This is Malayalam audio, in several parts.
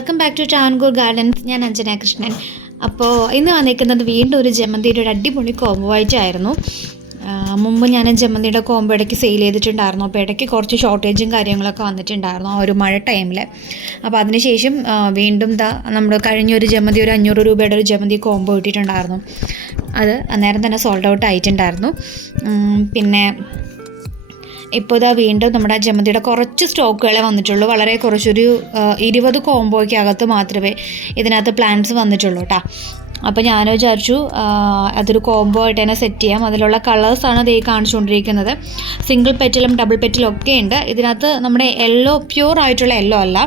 Welcome back to Tankoor gardens. ഞാൻ അഞ്ജന കൃഷ്ണൻ. അപ്പോൾ ഇന്ന് വന്നിരിക്കുന്നത് വീണ്ടും ഒരു ജമന്തിയുടെ ഒരു അടിപൊളി കോംബോ ആയിട്ടായിരുന്നു. മുമ്പ് ഞാൻ ജമന്തിയുടെ കോംബോ ഇടയ്ക്ക് സെയിൽ ചെയ്തിട്ടുണ്ടായിരുന്നു. അപ്പോൾ ഇടയ്ക്ക് കുറച്ച് ഷോർട്ടേജും കാര്യങ്ങളൊക്കെ വന്നിട്ടുണ്ടായിരുന്നു ആ ഒരു മഴ ടൈമിൽ. അപ്പോൾ അതിനുശേഷം വീണ്ടും നമ്മൾ കഴിഞ്ഞൊരു ജമന്തി ഒരു 500 രൂപയുടെ ഒരു ജമന്തി കോംബോ ഇട്ടിട്ടുണ്ടായിരുന്നു. അത് അന്നേരം തന്നെ സോൾഡ് ഔട്ട് ആയിട്ടുണ്ടായിരുന്നു. പിന്നെ ഇപ്പോൾ വീണ്ടും നമ്മുടെ ജമന്തിയുടെ കുറച്ച് സ്റ്റോക്കുകളെ വന്നിട്ടുള്ളൂ. വളരെ കുറച്ചൊരു 20 കോംബോയ്ക്കകത്ത് മാത്രമേ ഇതിനകത്ത് പ്ലാന്റ്സ് വന്നിട്ടുള്ളൂ കേട്ടോ. അപ്പോൾ ഞാൻ വിചാരിച്ചു അതൊരു കോംബോ ആയിട്ട് തന്നെ സെറ്റ് ചെയ്യാം. അതിലുള്ള കളേഴ്സാണ് ഇത് കാണിച്ചുകൊണ്ടിരിക്കുന്നത്. സിംഗിൾ പെറ്റലും ഡബിൾ പെറ്റലും ഒക്കെ ഉണ്ട്. ഇതിനകത്ത് നമ്മുടെ യെല്ലോ പ്യൂർ ആയിട്ടുള്ള യെല്ലോ അല്ല,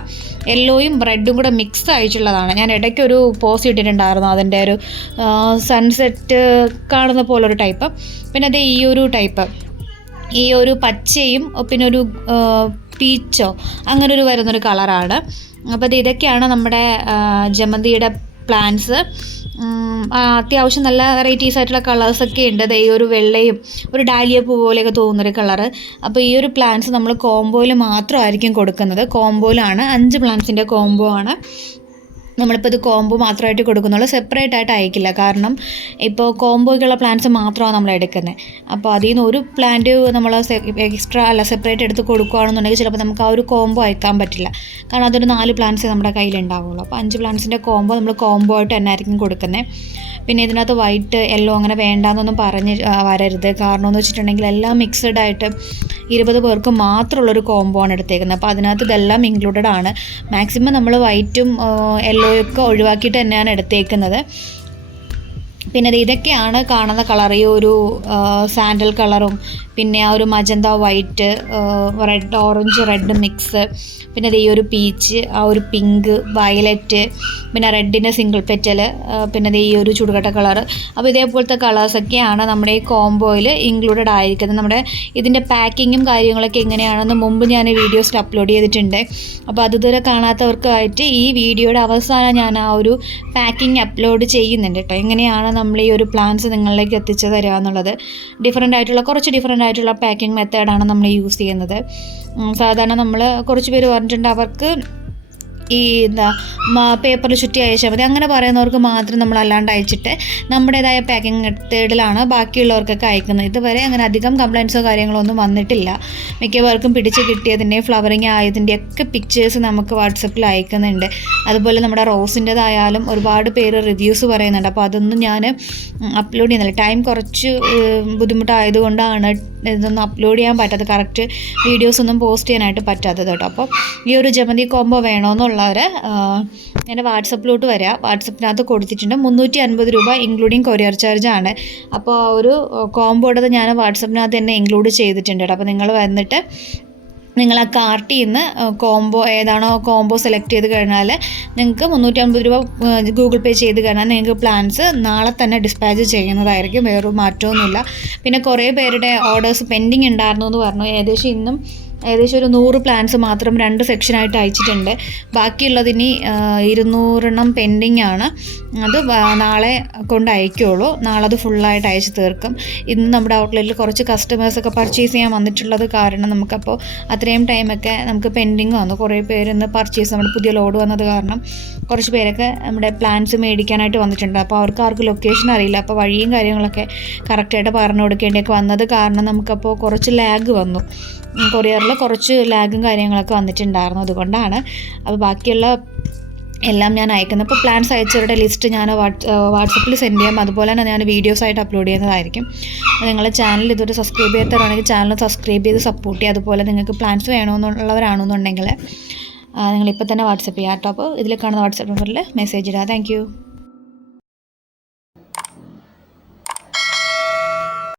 യെല്ലോയും റെഡും കൂടെ മിക്സ് ആയിട്ടുള്ളതാണ്. ഞാൻ ഇടയ്ക്കൊരു പോസ്റ്റ് ഇട്ടിട്ടുണ്ടായിരുന്നു അതിൻ്റെ ഒരു സൺസെറ്റ് കാണുന്ന പോലൊരു ടൈപ്പ്. പിന്നെ അത് ഈ ഒരു ടൈപ്പ്, ഈ ഒരു പച്ചയും പിന്നെ ഒരു പീച്ചോ അങ്ങനൊരു വരുന്നൊരു കളറാണ്. അപ്പോൾ ഇതൊക്കെയാണ് നമ്മുടെ ജമന്തിയുടെ പ്ലാന്റ്സ്. അത്യാവശ്യം നല്ല വെറൈറ്റീസ് ആയിട്ടുള്ള കളേഴ്സൊക്കെ ഉണ്ട്. ഈ ഒരു വെള്ളയും ഒരു ഡാലിയ പൂ പോലെയൊക്കെ തോന്നുന്നൊരു കളറ്. അപ്പോൾ ഈ ഒരു പ്ലാന്റ്സ് നമ്മൾ കോംബോയിൽ മാത്രമായിരിക്കും കൊടുക്കുന്നത്. കോംബോയിലാണ് 5 പ്ലാന്റ്സിൻ്റെ കോംബോ ആണ്. നമ്മളിപ്പോൾ ഇത് കോംബോ മാത്രമായിട്ട് കൊടുക്കുന്നുള്ളൂ, സെപ്പറേറ്റ് ആയിട്ട് അയക്കില്ല. കാരണം ഇപ്പോൾ കോംബോയ്ക്കുള്ള പ്ലാന്റ്സ് മാത്രമാണ് നമ്മൾ എടുക്കുന്നത്. അപ്പോൾ അതിൽ നിന്ന് ഒരു പ്ലാന്റ് നമ്മൾ എക്സ്ട്രാ അല്ല സെപ്പറേറ്റ് എടുത്ത് കൊടുക്കുകയാണെന്നുണ്ടെങ്കിൽ ചിലപ്പോൾ നമുക്ക് ആ ഒരു കോംബോ അയക്കാൻ പറ്റില്ല. കാരണം അതൊരു 4 പ്ലാന്റ്സ് നമ്മുടെ കയ്യിലുണ്ടാവുള്ളൂ. അപ്പോൾ 5 പ്ലാന്റ്സിൻ്റെ കോംബോ നമ്മൾ കോംബോ ആയിട്ട് തന്നെ ആയിരിക്കും കൊടുക്കുന്നത്. പിന്നെ ഇതിനകത്ത് വൈറ്റ് യെല്ലോ അങ്ങനെ വേണ്ടാന്നൊന്നും പറഞ്ഞ് വരരുത്. കാരണം എന്ന് വെച്ചിട്ടുണ്ടെങ്കിൽ എല്ലാം മിക്സഡ് ആയിട്ട് 20 പേർക്ക് മാത്രമുള്ളൊരു കോംബോ ആണ് എടുത്തേക്കുന്നത്. അപ്പോൾ അതിനകത്ത് ഇതെല്ലാം ഇൻക്ലൂഡഡ് ആണ്. മാക്സിമം നമ്മൾ വൈറ്റും യെല്ലോയൊക്കെ ഒഴിവാക്കിയിട്ട് തന്നെയാണ് എടുത്തേക്കുന്നത്. പിന്നെ ഇതൊക്കെയാണ് കാണുന്ന കളർ. ഈ ഒരു സാൻഡൽ കളറും പിന്നെ ആ ഒരു magenta white, red orange red mix, പിന്നെ ഈ ഒരു പീച്ച്, ആ ഒരു പിങ്ക് വയലറ്റ്, പിന്നെ റെഡിൻ്റെ സിംഗിൾ പെറ്റൽ, പിന്നെ ഈ ഒരു ചുടുകട്ട കളർ. അപ്പോൾ ഇതേപോലത്തെ കളേഴ്സൊക്കെയാണ് നമ്മുടെ ഈ കോംബോയിൽ ഇൻക്ലൂഡഡ് ആയിരിക്കുന്നത്. നമ്മുടെ ഇതിൻ്റെ പാക്കിങ്ങും കാര്യങ്ങളൊക്കെ എങ്ങനെയാണെന്ന് മുമ്പ് ഞാൻ വീഡിയോസ് അപ്ലോഡ് ചെയ്തിട്ടുണ്ട്. അപ്പോൾ അതുവരെ കാണാത്തവർക്കായിട്ട് ഈ വീഡിയോയുടെ അവസാനം ഞാൻ ആ ഒരു പാക്കിങ് അപ്ലോഡ് ചെയ്യുന്നുണ്ട് കേട്ടോ. എങ്ങനെയാണ് നമ്മൾ ഈ ഒരു പ്ലാന്റ്സ് നിങ്ങളിലേക്ക് എത്തിച്ചു തരിക എന്നുള്ളത്. കുറച്ച് ഡിഫറെൻ്റ് ആയിട്ടുള്ള പാക്കിംഗ് മെത്തേഡാണ് നമ്മൾ യൂസ് ചെയ്യുന്നത്. സാധാരണ നമ്മൾ കുറച്ച് പേര് പറഞ്ഞിട്ടുണ്ട് അവർക്ക് ഈ പേപ്പറിൽ ചുറ്റി അയച്ചാൽ മതി അങ്ങനെ പറയുന്നവർക്ക് മാത്രം നമ്മൾ അല്ലാണ്ട് അയച്ചിട്ട് നമ്മുടേതായ പാക്കിംഗ് മെത്തേഡിലാണ് ബാക്കിയുള്ളവർക്കൊക്കെ അയക്കുന്നത്. ഇതുവരെ അങ്ങനെ അധികം കംപ്ലയിൻസോ കാര്യങ്ങളോ ഒന്നും വന്നിട്ടില്ല. മിക്കവർക്കും പിടിച്ച് കിട്ടിയതിൻ്റെ ഫ്ലവറിങ് ആയതിൻ്റെ ഒക്കെ പിക്ചേഴ്സ് നമുക്ക് വാട്സപ്പിൽ അയക്കുന്നുണ്ട്. അതുപോലെ നമ്മുടെ റോസിൻ്റെതായാലും ഒരുപാട് പേര് റിവ്യൂസ് പറയുന്നുണ്ട്. അപ്പോൾ അതൊന്നും ഞാൻ അപ്ലോഡ് ചെയ്യുന്നില്ല. ടൈം കുറച്ച് ബുദ്ധിമുട്ടായതുകൊണ്ടാണ് ഇതൊന്നും അപ്ലോഡ് ചെയ്യാൻ പറ്റാത്തത്. കറക്റ്റ് വീഡിയോസൊന്നും പോസ്റ്റ് ചെയ്യാനായിട്ട് പറ്റാത്തത് കേട്ടോ. അപ്പോൾ ഈ ഒരു ജമന്തി കോംബോ വേണമെന്നുള്ളവർ എൻ്റെ വാട്സപ്പിലോട്ട് വരിക. വാട്സപ്പിനകത്ത് കൊടുത്തിട്ടുണ്ട് 350 രൂപ ഇൻക്ലൂഡിങ് കൊറിയർ ചാർജ് ആണ്. അപ്പോൾ ആ ഒരു കോംബോയുടെ ഞാൻ വാട്സപ്പിനകത്ത് തന്നെ ഇൻക്ലൂഡ് ചെയ്തിട്ടുണ്ട് കേട്ടോ. അപ്പോൾ നിങ്ങൾ വന്നിട്ട് നിങ്ങൾ ആ കാർട്ടിൽ നിന്ന് കോംബോ ഏതാണോ കോംബോ സെലക്ട് ചെയ്ത് കഴിഞ്ഞാൽ നിങ്ങൾക്ക് 350 രൂപ ഗൂഗിൾ പേ ചെയ്ത് കഴിഞ്ഞാൽ നിങ്ങൾക്ക് പ്ലാൻസ് നാളെ തന്നെ ഡിസ്പാച്ച് ചെയ്യുന്നതായിരിക്കും. വേറൊരു മാറ്റമൊന്നുമില്ല. പിന്നെ കുറേ പേരുടെ ഓർഡേഴ്സ് പെൻഡിങ് ഉണ്ടായിരുന്നു എന്ന് പറഞ്ഞു. ഏകദേശം ഒരു 100 പ്ലാൻസ് മാത്രം 2 സെക്ഷനായിട്ട് അയച്ചിട്ടുണ്ട്. ബാക്കിയുള്ളതിന് 200 എണ്ണം പെൻഡിങ് ആണ്. അത് നാളെ കൊണ്ട് അയക്കുള്ളൂ. നാളെ അത് ഫുള്ളായിട്ട് അയച്ചു തീർക്കും. ഇന്ന് നമ്മുടെ ഔട്ട്ലെറ്റിൽ കുറച്ച് കസ്റ്റമേഴ്സൊക്കെ പർച്ചേസ് ചെയ്യാൻ വന്നിട്ടുള്ളത് കാരണം നമുക്കപ്പോൾ അത്രയും ടൈമൊക്കെ നമുക്ക് പെൻഡിങ് വന്നു. കുറേ പേര് ഇന്ന് നമ്മുടെ പുതിയ ലോഡ് വന്നത് കാരണം കുറച്ച് പേരൊക്കെ നമ്മുടെ പ്ലാൻസ് മേടിക്കാനായിട്ട് വന്നിട്ടുണ്ട്. അപ്പോൾ ആർക്കും ലൊക്കേഷൻ അറിയില്ല. അപ്പോൾ വഴിയും കാര്യങ്ങളൊക്കെ കറക്റ്റായിട്ട് പറഞ്ഞു കൊടുക്കേണ്ടിയൊക്കെ വന്നത് കാരണം നമുക്കപ്പോൾ കുറച്ച് ലാഗ് വന്നു. കൊറിയറിൽ കുറച്ച് ലാഗും കാര്യങ്ങളൊക്കെ വന്നിട്ടുണ്ടായിരുന്നു. അതുകൊണ്ടാണ്. അപ്പോൾ ബാക്കിയുള്ള എല്ലാം ഞാൻ അയക്കുന്നത്. അപ്പോൾ പ്ലാൻസ് അയച്ചവരുടെ ലിസ്റ്റ് ഞാൻ വാട്സപ്പിൽ സെൻഡ് ചെയ്യാം. അതുപോലെ തന്നെ ഞാൻ വീഡിയോസായിട്ട് അപ്ലോഡ് ചെയ്യുന്നതായിരിക്കും. നിങ്ങളുടെ ചാനൽ ഇതുവരെ സബ്സ്ക്രൈബ് ചെയ്യാത്തവരാണെങ്കിൽ ചാനൽ സബ്സ്ക്രൈബ് ചെയ്ത് സപ്പോർട്ട് ചെയ്യുക. അതുപോലെ നിങ്ങൾക്ക് പ്ലാൻസ് വേണമെന്നുള്ളവരാണെന്നുണ്ടെങ്കിൽ നിങ്ങളിപ്പോൾ തന്നെ വാട്സപ്പ് ചെയ്യാം കേട്ടോ. അപ്പോൾ ഇതിൽ കാണുന്ന വാട്സപ്പ് നമ്പറിൽ മെസ്സേജ് ഇടുക. താങ്ക്